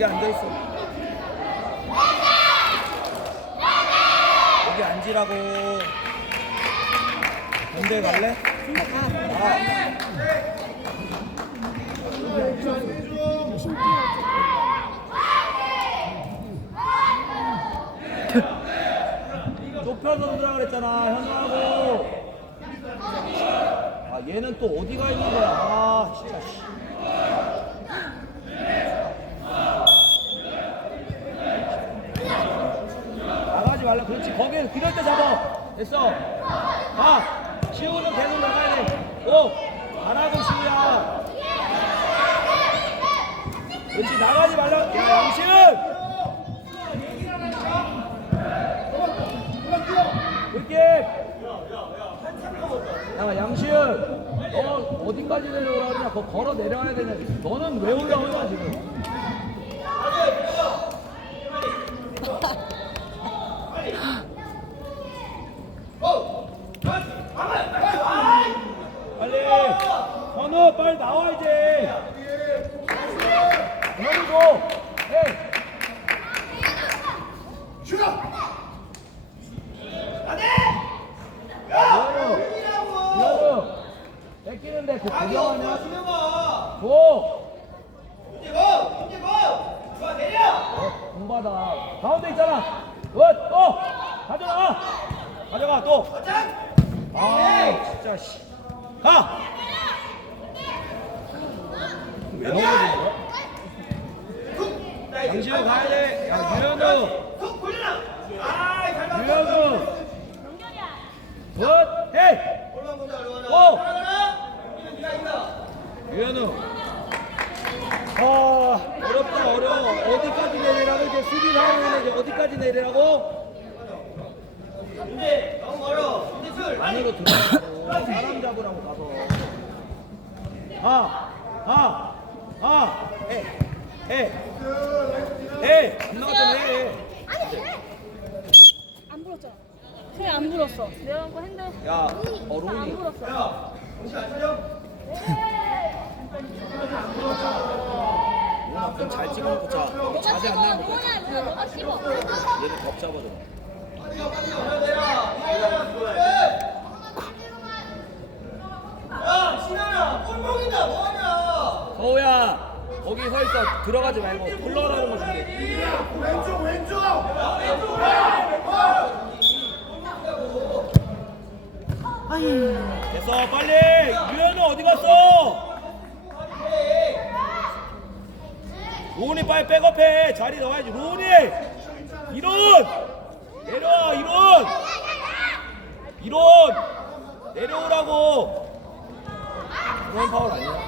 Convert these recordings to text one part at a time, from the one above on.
여기 앉아있어. 여기 앉으라고. 군대 갈래? 아. 높여서 던지라 그랬잖아 현우하고. 아 얘는 또 어디 가 있는 거야? 아 진짜 씨. 나가지 말라 그렇지 거기 그럴 때 잡아. 됐어. 가. 시우는 계속 나가야 돼오. 잘하고 시우야 그렇지 나가지 말라 야 양시은 그렇게. 야 양시은 너 어디까지 내려오라 그러냐? 그거 걸어 내려와야 되냐 너는 왜 올라오냐 지금 빨리 현우 빨리 나와 이제. 현우도 해현우 현우 뺏기는데 그 구경하냐 고 어, 공받아 가운데 있잖아 굿어 가져가 가져가 또아 진짜 씨가 왜 넘어지는 거야? 양시호 가야 돼. 야, 유현우. 유현우. 굿. 헤이. 오. 유현우. 아, 어렵다, 어려워. 어디까지 내리라고 이제 수비 상황에는 이제 어디까지 내리라고? 안으로 들어가고 사람 잡으라고 가서. 아, 아, 아, 해, 해, 해. 안 나왔잖아, 해. 안 불었잖아. 소리 안 불었어. 내가 한거 핸들 야, 어, 안 로이. 불었어. 누 나 좀잘 찍어놓고 자. 너 자세 안 나면 못 가. 뭐냐 누나 너가 씹어. 얘도 겁 잡아줘. 서우야, 거기 서 있어. 들어가지 말고 굴러나오는 거 준비. 왼쪽 왼쪽 됐어, 빨리. 유현우 어디 갔어? 로운이 빨리 백업해. 자리 넣어야지. 로운이. 이론. 내려와, 이론. 이론. 내려오라고. 그런 파울 아니야?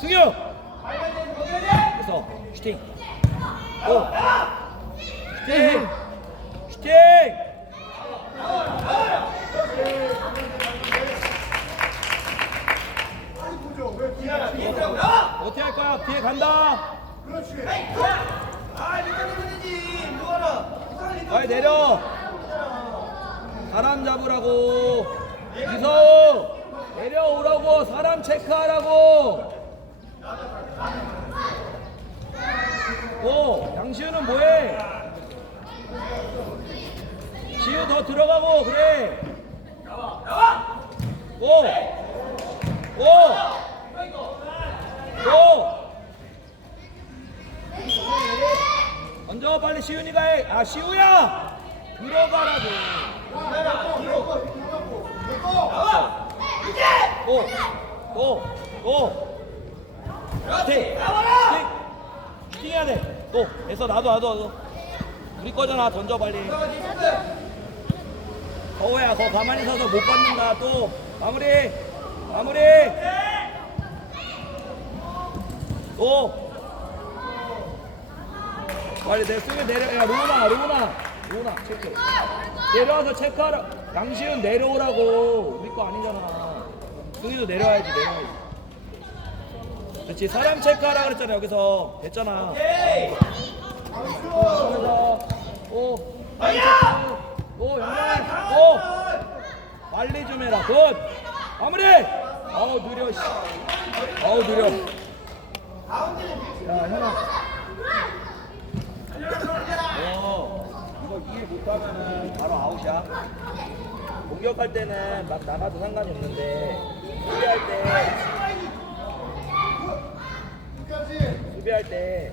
승유 그래서 슈팅. 오 슈팅! 슈팅! 어떻게 할 거야 뒤에 간다. 그렇지. 빨리 내려. 사람 잡으라고. 이서우 내려오라고. 사람 체크하라고 오 양시우는 뭐해 시우 더 들어가고 그래 오! 오! 오! 먼저 빨리 시윤이가 해. 아 시우야 들어가라고. 오, 오, 오. 슈팅, 슈팅, 슈팅 해야 돼. 또, 됐어. 나도 나도 나도. 우리 거잖아 던져 빨리. 어우야 거 가만히 서서 못 받는다 또. 마무리, 마무리. 또. 빨리 내 승을 내려 야 로나 로나. 로나 체크. 내려와서 체크하라. 양시은 내려오라고. 우리 거 아니잖아. 승희도 내려와야지 내려와야지 그렇지. 사람 체크하라 그랬잖아 여기서. 됐잖아. 그래서 오 사람 체크. 오 연결 오. 빨리 좀 해라. 굿. 마무리. 어우 느려 씨. 어우 느려. 야 현아. 어, 이거 이해 못하면은 바로 아웃이야. 공격할 때는 막 나가도 상관이 없는데 수비할 때 끝까지. 수비할 때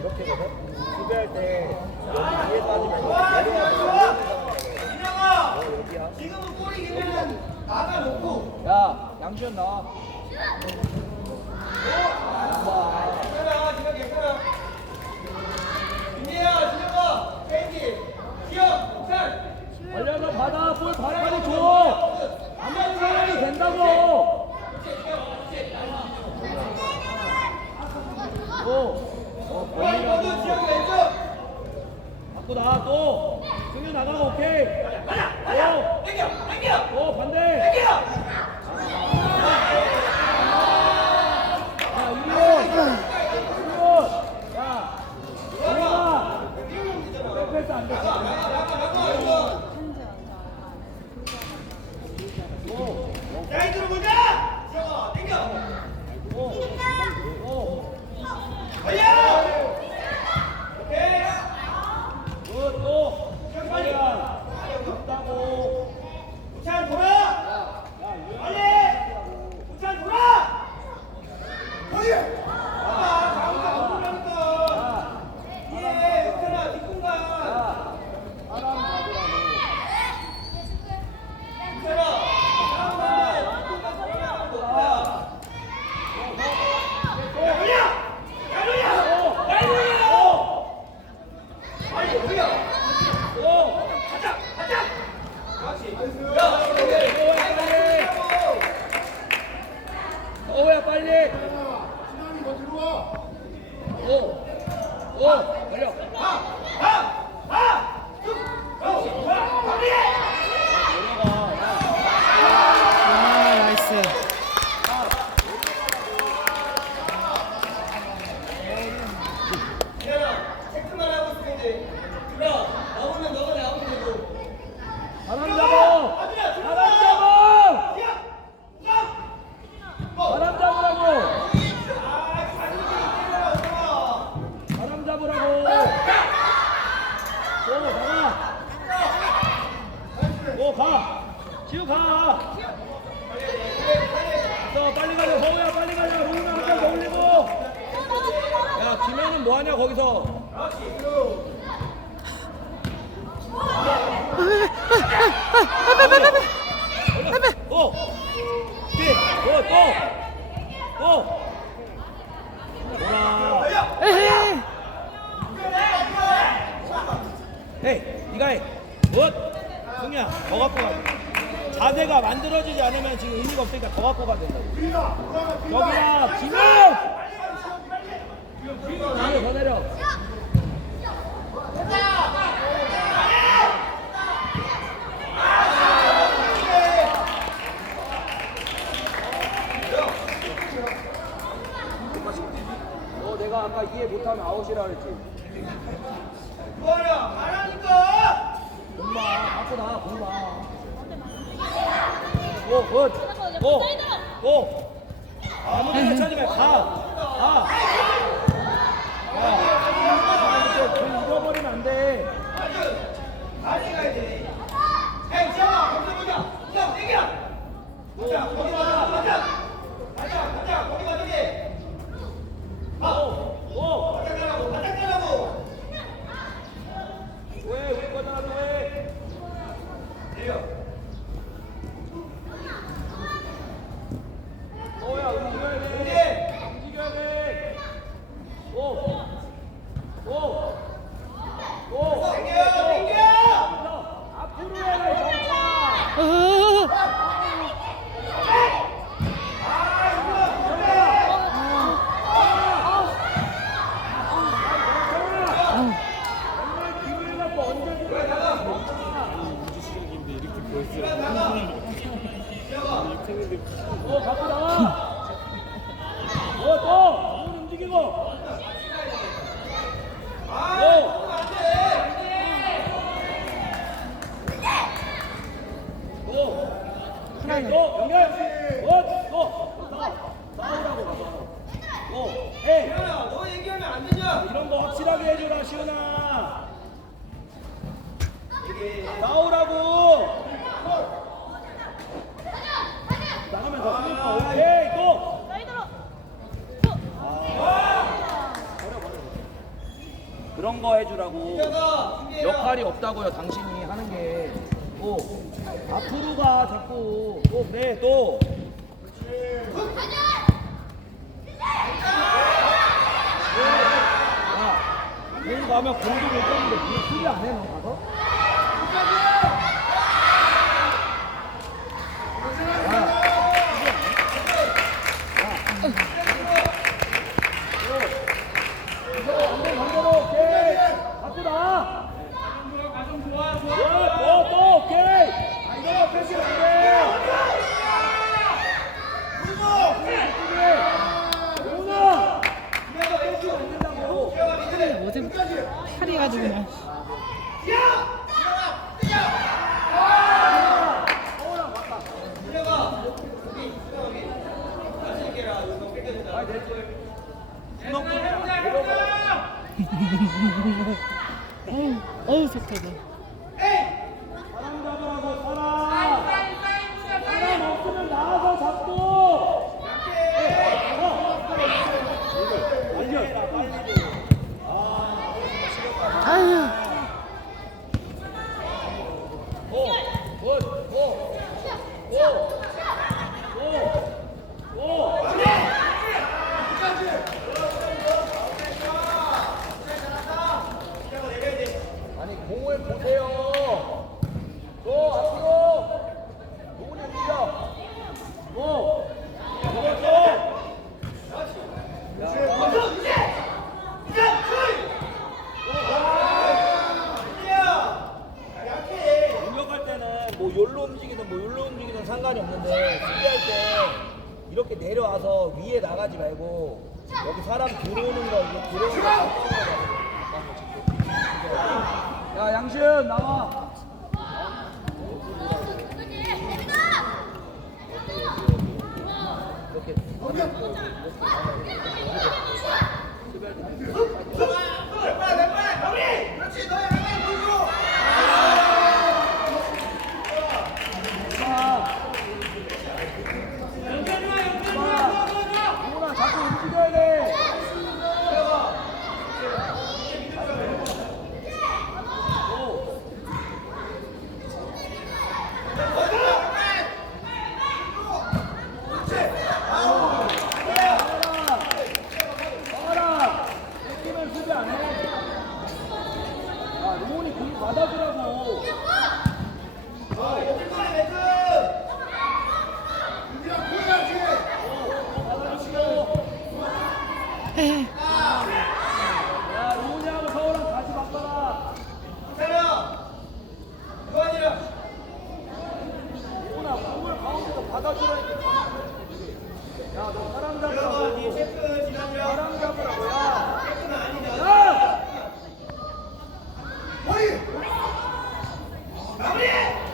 이렇게거든. 수비할 때 여기 위에 빠지면 내려와서 어 여기야. 지금은 골이 기면은 나가 놓고 야 양시현 나와. 괜찮아 지금 괜찮아 김재야 진혁아 페인지 기억 옥산 달려서 받아 볼 바라보니 줘. 아무리 상황이 된다고. 오. 어, 갖고 나가 또. 승유 나가고 오케이. 오, 당겨 당겨. 오 반대. 당겨 거기서 오! 못하면 아웃이라 그랬지. 뭐야 말하니까. 공마 앞으로 나 공마. 오 굿. 어, 어. 어. 오. 오. 아무데나 찾으면 가. 어, 역할이 없다고요 당신이 하는 게. 아, 네, 또 앞으로가 자꾸 또 그래 또. 야, 여기 가면 공도 못 잡는데 왜 수리 안 해, 너 가서? 아주 그냥. 양준 나와. 이렇게. 마무리!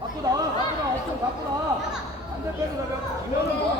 갖고 나와, 갖고 나와, 업종 갖고 나와. 안대 빼고 가면, 이거는 뭐.